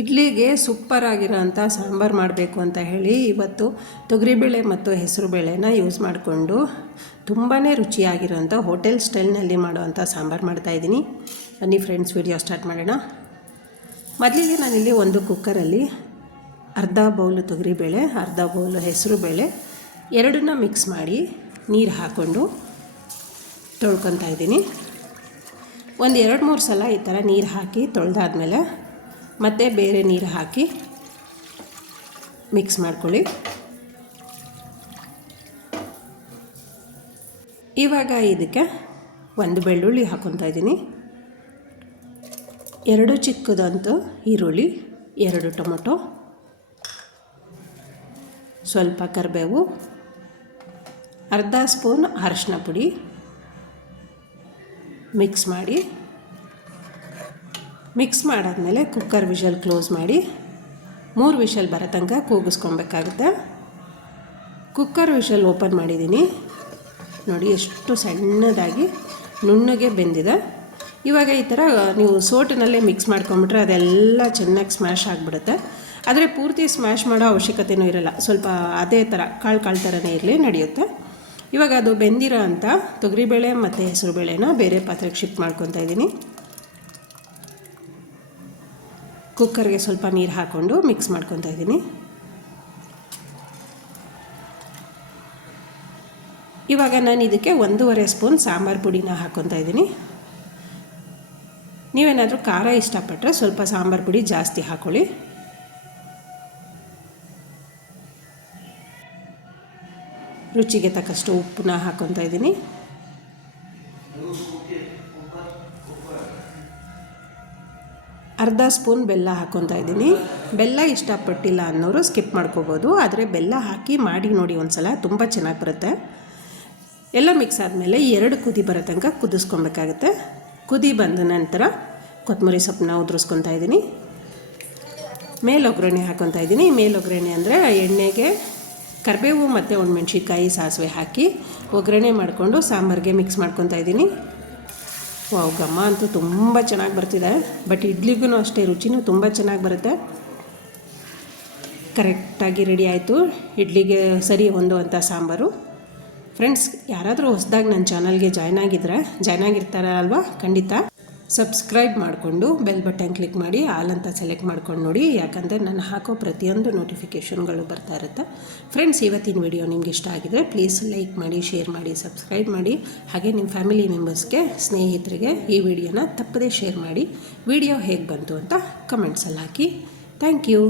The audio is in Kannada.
ಇಡ್ಲಿಗೆ ಸೂಪರ್ ಆಗಿರೋಂಥ ಸಾಂಬಾರು ಮಾಡಬೇಕು ಅಂತ ಹೇಳಿ ಇವತ್ತು ತೊಗರಿಬೇಳೆ ಮತ್ತು ಹೆಸರುಬೇಳೆನ ಯೂಸ್ ಮಾಡಿಕೊಂಡು ತುಂಬಾ ರುಚಿಯಾಗಿರೋಂಥ ಹೋಟೆಲ್ ಸ್ಟೈಲ್ನಲ್ಲಿ ಮಾಡೋವಂಥ ಸಾಂಬಾರು ಮಾಡ್ತಾಯಿದ್ದೀನಿ. ಬನ್ನಿ ಫ್ರೆಂಡ್ಸ್, ವಿಡಿಯೋ ಸ್ಟಾರ್ಟ್ ಮಾಡೋಣ. ಮೊದಲಿಗೆ ನಾನಿಲ್ಲಿ ಒಂದು ಕುಕ್ಕರಲ್ಲಿ ಅರ್ಧ ಬೌಲು ತೊಗರಿಬೇಳೆ, ಅರ್ಧ ಬೌಲು ಹೆಸರುಬೇಳೆ ಎರಡನ್ನ ಮಿಕ್ಸ್ ಮಾಡಿ ನೀರು ಹಾಕ್ಕೊಂಡು ತೊಳ್ಕೊತಾ ಇದ್ದೀನಿ. ಒಂದು 2-3 ಸಲ ಈ ಥರ ನೀರು ಹಾಕಿ ತೊಳೆದಾದ್ಮೇಲೆ ಮತ್ತು ಬೇರೆ ನೀರು ಹಾಕಿ ಮಿಕ್ಸ್ ಮಾಡ್ಕೊಳ್ಳಿ. ಇವಾಗ ಇದಕ್ಕೆ ಒಂದು ಬೆಳ್ಳುಳ್ಳಿ ಹಾಕ್ಕೊತಾ ಇದ್ದೀನಿ, 2 ಚಿಕ್ಕದಂತೂ ಈರುಳ್ಳಿ, 2 ಟೊಮೊಟೊ, ಸ್ವಲ್ಪ ಕರಿಬೇವು, ಅರ್ಧ ಸ್ಪೂನ್ ಅರಿಶಿನ ಪುಡಿ ಮಿಕ್ಸ್ ಮಾಡಾದಮೇಲೆ ಕುಕ್ಕರ್ ವಿಷಲ್ ಕ್ಲೋಸ್ ಮಾಡಿ 3 ವಿಷಲ್ ಬರೋ ತನಕ ಕೂಗಿಸ್ಕೊಬೇಕಾಗುತ್ತೆ. ಕುಕ್ಕರ್ ವಿಷಲ್ ಓಪನ್ ಮಾಡಿದ್ದೀನಿ, ನೋಡಿ ಎಷ್ಟು ಸಣ್ಣದಾಗಿ ನುಣ್ಣಗೆ ಬೆಂದಿದೆ. ಇವಾಗ ಈ ಥರ ನೀವು ಸೋಟಿನಲ್ಲೇ ಮಿಕ್ಸ್ ಮಾಡ್ಕೊಂಬಿಟ್ರೆ ಅದೆಲ್ಲ ಚೆನ್ನಾಗಿ ಸ್ಮ್ಯಾಶ್ ಆಗಿಬಿಡುತ್ತೆ. ಆದರೆ ಪೂರ್ತಿ ಸ್ಮ್ಯಾಶ್ ಮಾಡೋ ಅವಶ್ಯಕತೆಯೂ ಇರಲ್ಲ, ಸ್ವಲ್ಪ ಅದೇ ಥರ ಕಾಳು ಥರನೇ ಇರಲಿ, ನಡೆಯುತ್ತೆ. ಇವಾಗ ಅದು ಬೆಂದಿರೋ ಅಂಥ ತೊಗರಿಬೇಳೆ ಮತ್ತು ಹೆಸರುಬೇಳೆನ ಬೇರೆ ಪಾತ್ರೆಗೆ ಶಿಫ್ಟ್ ಮಾಡ್ಕೊತಾ ಇದ್ದೀನಿ. ಕುಕ್ಕರ್ಗೆ ಸ್ವಲ್ಪ ನೀರು ಹಾಕ್ಕೊಂಡು ಮಿಕ್ಸ್ ಮಾಡ್ಕೊತಾ ಇದ್ದೀನಿ. ಇವಾಗ ನಾನು ಇದಕ್ಕೆ 1.5 ಸ್ಪೂನ್ ಸಾಂಬಾರು ಪುಡಿನ ಹಾಕ್ಕೊತಾ ಇದ್ದೀನಿ. ನೀವೇನಾದರೂ ಖಾರ ಇಷ್ಟಪಟ್ಟರೆ ಸ್ವಲ್ಪ ಸಾಂಬಾರು ಪುಡಿ ಜಾಸ್ತಿ ಹಾಕ್ಕೊಳ್ಳಿ. ರುಚಿಗೆ ತಕ್ಕಷ್ಟು ಉಪ್ಪನ್ನ ಹಾಕ್ಕೊತಾ ಇದ್ದೀನಿ. ಅರ್ಧ ಸ್ಪೂನ್ ಬೆಲ್ಲ ಹಾಕ್ಕೊತಾ ಇದ್ದೀನಿ. ಬೆಲ್ಲ ಇಷ್ಟಪಟ್ಟಿಲ್ಲ ಅನ್ನೋರು ಸ್ಕಿಪ್ ಮಾಡ್ಕೋಬೋದು, ಆದರೆ ಬೆಲ್ಲ ಹಾಕಿ ಮಾಡಿ ನೋಡಿ ಒಂದು ಸಲ, ತುಂಬ ಚೆನ್ನಾಗಿ ಬರುತ್ತೆ. ಎಲ್ಲ ಮಿಕ್ಸ್ ಆದಮೇಲೆ 2 ಕುದಿ ಬರೋ ತನಕ ಕುದಿಸ್ಕೊಬೇಕಾಗುತ್ತೆ. ಕುದಿ ಬಂದ ನಂತರ ಕೊತ್ತಂಬರಿ ಸೊಪ್ಪನ್ನ ಉದುರಿಸ್ಕೊತಾ ಇದ್ದೀನಿ. ಮೇಲೊಗ್ಗರಣೆ ಹಾಕ್ಕೊತಾ ಇದ್ದೀನಿ. ಮೇಲೊಗ್ಗರಣೆ ಅಂದರೆ ಎಣ್ಣೆಗೆ ಕರಿಬೇವು ಮತ್ತು ಒಣಮೆಣ್ಸಿನ್ಕಾಯಿ, ಸಾಸಿವೆ ಹಾಕಿ ಒಗ್ಗರಣೆ ಮಾಡಿಕೊಂಡು ಸಾಂಬಾರಿಗೆ ಮಿಕ್ಸ್ ಮಾಡ್ಕೊತಾ ಇದ್ದೀನಿ. ವಾವ್, ಘಮ ಅಂತೂ ತುಂಬ ಚೆನ್ನಾಗಿ ಬರ್ತಿದೆ. ಬಟ್ ಇಡ್ಲಿಗೂ ಅಷ್ಟೇ ರುಚಿನೂ ತುಂಬ ಚೆನ್ನಾಗಿ ಬರುತ್ತೆ. ಕರೆಕ್ಟಾಗಿ ರೆಡಿ ಆಯಿತು ಇಡ್ಲಿಗೆ ಸರಿ ಹೊಂದುವಂಥ ಸಾಂಬಾರು. ಫ್ರೆಂಡ್ಸ್, ಯಾರಾದರೂ ಹೊಸದಾಗಿ ನನ್ನ ಚಾನಲ್ಗೆ ಜಾಯ್ನ್ ಆಗಿರ್ತಾರ ಅಲ್ವಾ, ಖಂಡಿತ ಸಬ್ಸ್ಕ್ರೈಬ್ ಮಾಡಿಕೊಂಡು ಬೆಲ್ ಬಟನ್ ಕ್ಲಿಕ್ ಮಾಡಿ ಆಲ್ ಅಂತ ಸೆಲೆಕ್ಟ್ ಮಾಡ್ಕೊಂಡು ನೋಡಿ, ಯಾಕಂದರೆ ನಾನು ಹಾಕೋ ಪ್ರತಿಯೊಂದು ನೋಟಿಫಿಕೇಷನ್ಗಳು ಬರ್ತಾ ಇರುತ್ತೆ. ಫ್ರೆಂಡ್ಸ್, ಇವತ್ತಿನ ವಿಡಿಯೋ ನಿಮ್ಗೆ ಇಷ್ಟ ಆಗಿದರೆ ಪ್ಲೀಸ್ ಲೈಕ್ ಮಾಡಿ, ಶೇರ್ ಮಾಡಿ, ಸಬ್ಸ್ಕ್ರೈಬ್ ಮಾಡಿ. ಹಾಗೆ ನಿಮ್ಮ ಫ್ಯಾಮಿಲಿ ಮೆಂಬರ್ಸ್ಗೆ, ಸ್ನೇಹಿತರಿಗೆ ಈ ವಿಡಿಯೋನ ತಪ್ಪದೇ ಶೇರ್ ಮಾಡಿ. ವಿಡಿಯೋ ಹೇಗೆ ಬಂತು ಅಂತ ಕಮೆಂಟ್ಸಲ್ಲಿ ಹಾಕಿ. Thank you.